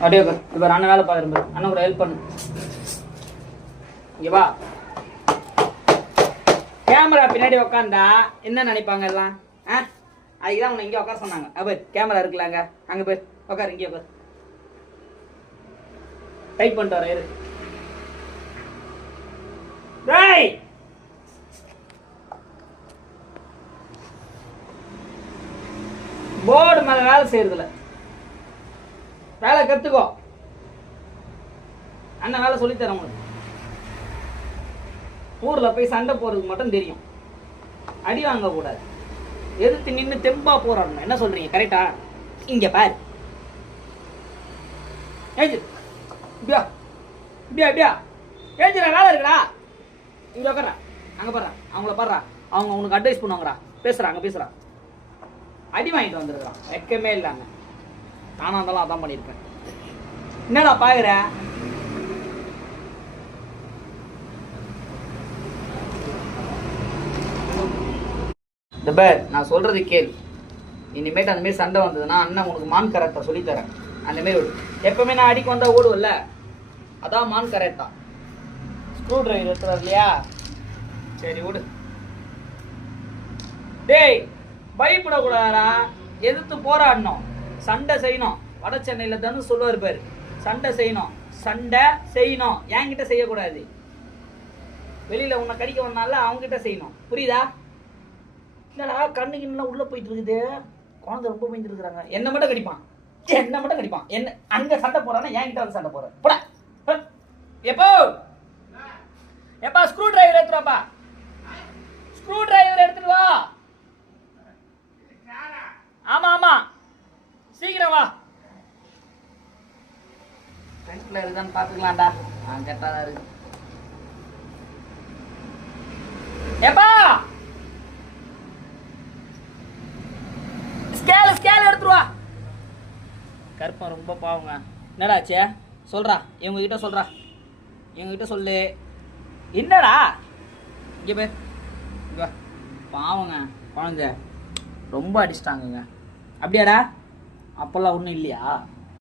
அப்படியே இப்போ அண்ணன் வேலை பார்க்குறேன். அண்ணன் கூட ஹெல்ப் பண்ணு. இங்கே வா. கேமரா பின்னாடி உக்காந்தா என்ன நினைப்பாங்க எல்லாம்? அதுக்குதான் உன்னை இங்கே உட்கார சொன்னாங்க. அப்போ கேமரா இருக்குல்லாங்க, அங்கே போய் உட்காரு. இங்கே உட்காரு. டைப் பண்ணிட்டு வர இரு. டேய் போர்டு மேல வேலை செய்யறதுல வேலை கத்துக்கோ. அண்ணன் வேலை சொல்லித்தரேன் உங்களுக்கு. ஊர்ல போய் சண்டை போறதுக்கு மட்டும் தெரியும், அடி வாங்க கூடாது. எதிர்த்து நின்று தெம்பா போராடணும். என்ன சொல்றீங்க? கரெக்டா? இங்க பாரு. ஏஞ்சு இப்படியா இப்படியா இப்படியா ஏஞ்சுடா, வேலை இருக்குடா. இங்க உட்கார, அங்க பாடுறா, அவங்கள பாடுறா. அவங்க உனக்கு அட்வைஸ் பண்ணுவாங்கடா. பேசுறாங்க பேசுறான். அடி வாங்கிட்டு வந்துருக்கான், வெக்கமே இல்லாம. நானும் அதெல்லாம் அதான் பண்ணியிருப்பேன். என்னடா பாக்குற? இந்த பேர் நான் சொல்றது கேள். இனிமேட்டு அந்த மாதிரி சண்டை வந்ததுன்னா அண்ணன் உனக்கு மான் கராத்தா சொல்லித்தரேன். அந்த மாதிரி விடு. எப்பவுமே நான் அடிக்க வந்தா ஓடுவல்ல, அதான் மான் கராத்தா. ஸ்க்ரூ டிரைவர் எடுத்துறாரு இல்லையா? சரி விடு. டேய் பயப்படக்கூடாதா, எதிர்த்து போராடணும், சண்டை செய்யணும். வட சென்னையில் தானே சொல்லுவார் பேர். சண்டை செய்யணும், சண்டை செய்யணும். என்கிட்ட செய்யக்கூடாது. வெளியில் உன்னை கடிக்க வந்தால அவங்ககிட்ட செய்யணும். புரியுதா? இல்லடா கண்ணுக்கு இன்னும் உள்ளே போயிட்டு இருக்குது. குழந்தை ரொம்ப பயந்துட்டு இருக்கிறாங்க. என்ன மட்டும் கடிப்பான், என்ன மட்டும் கடிப்பான். என்ன அங்கே சண்டை போறான்னா என்கிட்ட வந்து சண்டை போற. போட எப்போ எப்பா ஸ்க்ரூ டிரைவர் எடுத்துருவாப்பா. ஸ்க்ரூ டிரைவர் எடுத்துட்டு வா. ஆமா ஆமா சீக்கிரம் வா. ஃப்ரெண்ட்ல இருக்குதான்னு பாத்துக்கலாம்டா. கெட்டாதான் இருக்கு. எப்பா ஸ்கேல் எடுத்துருவா. கருப்பன் ரொம்ப பாவங்க. என்னடாச்சே சொல்றா, இவங்க கிட்ட சொல்றா, இவங்க கிட்ட சொல்லு. என்னடா இங்க பேர் இங்க பாவங்க, குழந்தை ரொம்ப அடிச்சிட்டாங்கங்க. அப்படியாடா? அப்பெல்லாம் ஒன்றும் இல்லையா?